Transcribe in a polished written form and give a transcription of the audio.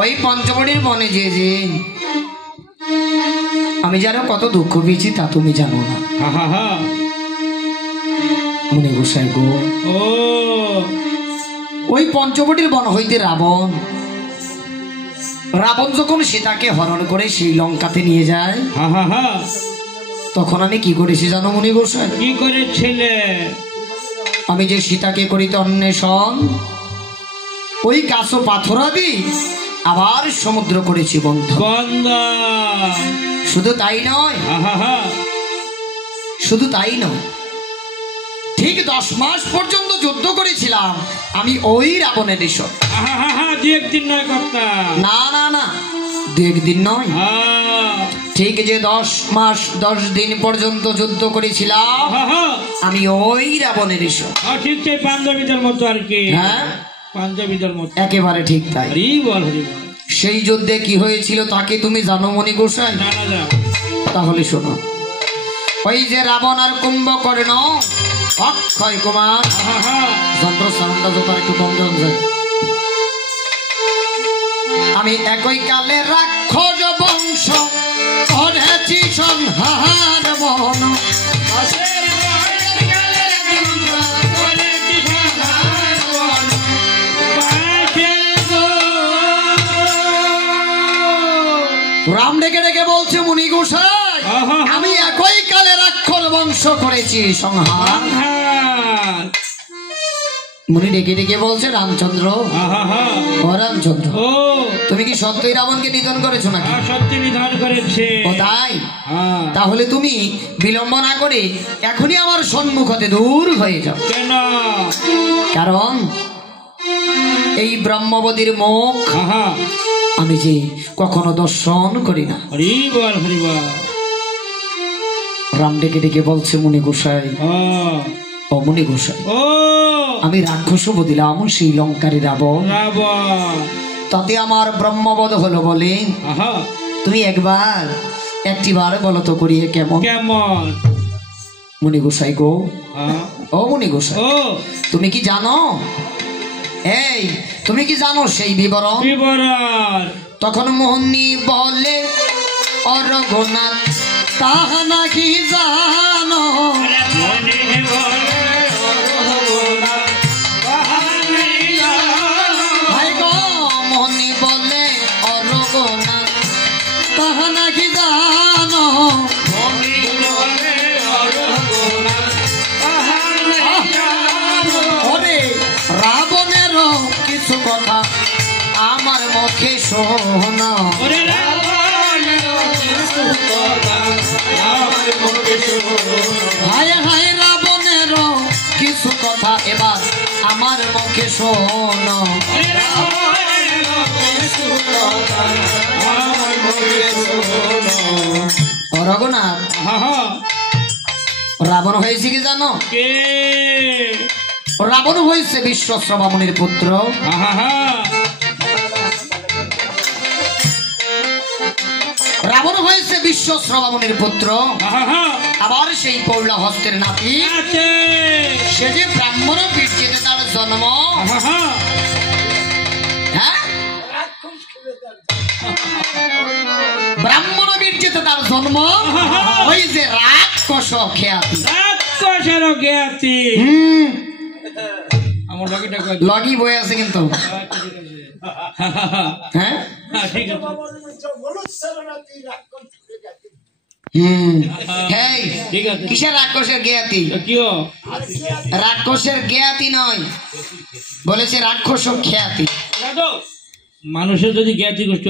ওই পঞ্চবটির বনে যে আমি জানো কত দুঃখ পেয়েছি তা তুমি জানো না। মুনি গোসাই গো, ওই পঞ্চবটির বন হইতে রাবণ যখন সীতাকে হরণ করে সেই লঙ্কাতে নিয়ে যায়, তখন আমি কি করেছি জানো মুনি গোসাই? কি করেছিলে? আমি যে সীতাকে করিতে অন্বেষণ, ওই গাছ ও পাথরাদি আবার সমুদ্র করেছি বন্ধ। শুধু তাই নয়, শুধু তাই নয়, ঠিক 10 মাস পর্যন্ত যুদ্ধ করেছিলাম আমি ওই রাবণের ঈশ্বর। না না না, 2 দিন নয়, ঠিক যে 10 মাস 10 দিন পর্যন্ত যুদ্ধ করেছিলাম আমি ওই রাবণের ঈশ্বর। ঠিক সেই পাঞ্জাবিদের মতো আর কি। হ্যাঁ, পাঞ্জাবিদের মতো একেবারে ঠিক তাই। সেই যুদ্ধে কি হয়েছিল তাকে তুমি জানো মুনি গোসাই? তাহলে শোনো। ওই যে রাবণ আর কুম্ভকর্ণ, অক্ষয় কুমার, যন্ত্র সাউন্ডটা যত একটু কম যায়। আমি একই কালে রাক্ষস বংশ করেছি সংহার বন। রাম ডেকে ডেকে বলছে মুনি গোসাই, আমি একই কালে রাক্ষস বংশ করেছি সংহার। মুনি ডেকে ডেকে বলছে রামচন্দ্র, ও রামচন্দ্র, তুমি কি সত্যই রাবণকে নিধন করেছো নাকি? সত্যি নিধন করেছে। ও তাই? তাহলে তুমি বিলম্ব না করে এখনই আমার সম্মুখ হতে দূর হয়ে যাও। কেন? কারণ এই ব্রহ্মবতীর মুখ আমি যে কখনো দর্শন করি না। রাম ডেকে ডেকে বলছে মুনি গোসাই, ও মুনি গোসাই, আমি রাক্ষস বদিলাম সেই লঙ্কারী রাবণ, তাতে আমার ব্রহ্মবধ হলো বলে তুমি একটিবার বলো তো করিয়ে কেমন? কেমন? মুনি গোসাই গো, ও মুনি গোসাই, তুমি কি জানো, এই তুমি কি জানো সেই বিবরণ? তখন মোহনী বলে, ও রঘুনাথ তাহা নাকি জানো? ভাই গো, মোহনী বলে, ও রঘুনাথ তাহা নাকি জানো? ওরে রাবণেরও কিছু কথা আমার মুখে শোনো। হায় হায় রাবণেরও কিছু কথা এবার আমার মুখে শোনো। রঘুনাথ, রাবণ হয়েছে কি জানো? রাবণ হয়েছে বিশ্বশ্রবা মুনির পুত্র। রাবণ হয়েছে বিশ্বশ্রবা মুনির পুত্র, আবার সেই পৌলা হস্তের নাতি। সে যে ব্রাহ্মণ বীর্যেতে তার জন্ম। হ্যাঁ, ব্রাহ্মণ বীর্যেতে তার জন্ম। ওই যে রাক্ষস খ্যাতি, রাক্ষসেরও খ্যাতি। আমার লগি বই আছে কিন্তু। হ্যাঁ, কিসের রাক্ষসের জ্ঞাতি? রাক্ষসের জ্ঞাতি নয়, বলেছে রাক্ষস খ্যাতি। মানুষের যদি জ্ঞাতি গোষ্ঠী